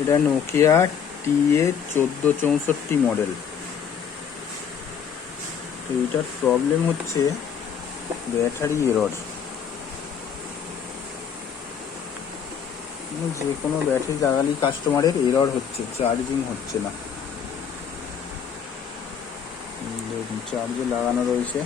এটা Nokia TA1464 model. তো এটার প্রবলেম হচ্ছে ব্যাটারি এরর। যে কোনো ব্যাটারি লাগালেই কাস্টমারের এরর হচ্ছে, চার্জিং হচ্ছে না। দেখুন চার্জে লাগানো রয়েছে।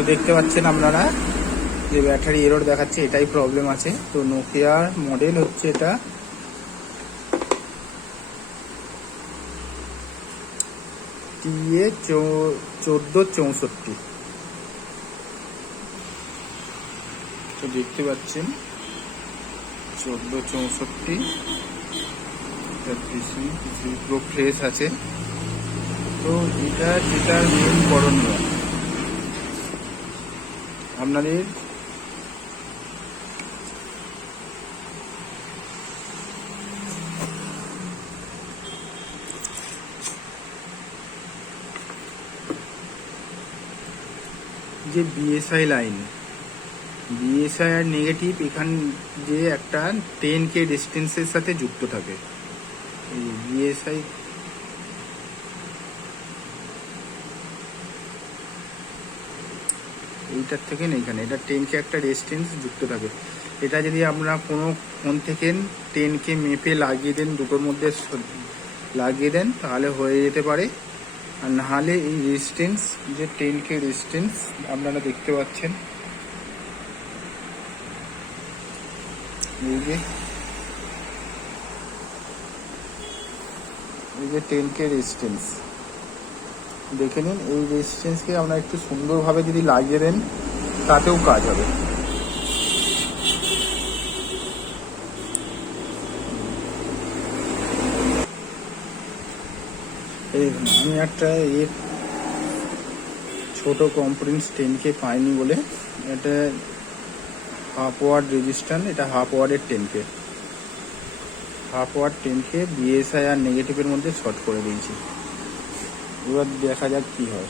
তো দেখতে পাচ্ছেন আপনারা যে ব্যাটারি এরর দেখাচ্ছে, এটাই প্রবলেম আছে। তো নোকিয়ার মডেল হচ্ছে এটা TA1464। তো দেখতে পাচ্ছেন 1464, পুরো ফ্রেশ আছে। তো এটা যেটা মেন করণীয় আপনাদের যে বিএসআই লাইন, বিএসআই আর নেগেটিভ এখান যে একটা 10K ডিস্টেন্সের সাথে যুক্ত থাকে। এই বিএসআই এইটার থেকে এইখানে এটা 10K একটা ডিস্টেন্স যুক্ত থাকে। এটা যদি আপনারা কোনো ফোন থেকে 10K মেপে লাগিয়ে দেন, দুটোর মধ্যে লাগিয়ে দেন, তাহলে হয়ে যেতে পারে। আর নাহলে এই রেজিস্ট্যান্স যে 10K রেজিস্ট্যান্স আপনারা দেখতে পাচ্ছেন, এই যে 10K রেজিস্ট্যান্স দেখে নিন। এই রেজিস্ট্যান্সকে আপনারা একটু সুন্দরভাবে যদি লাগিয়ে দেন, তাতেও কাজ হবে। আমি একটা ছোট কম্পোনেন্টস 10K পাইনি বলে এটা হাফ ওয়াট রেজিস্ট্যান্স, এটা হাফ ওয়াটের 10K, হাফ ওয়াট 10K বিএসআই আর নেগেটিভের মধ্যে শর্ট করে দিয়েছি। এবার দেখা যাক কি হয়।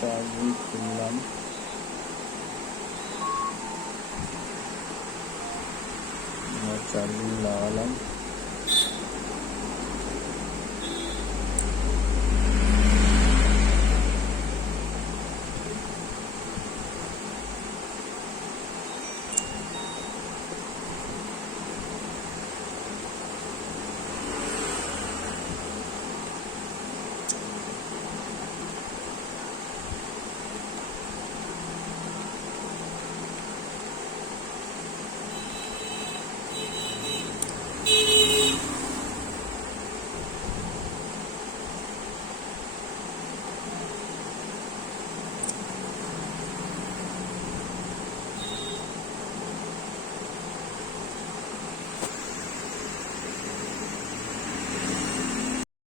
চার্জিং খুললাম, চার্জিং লাগালাম।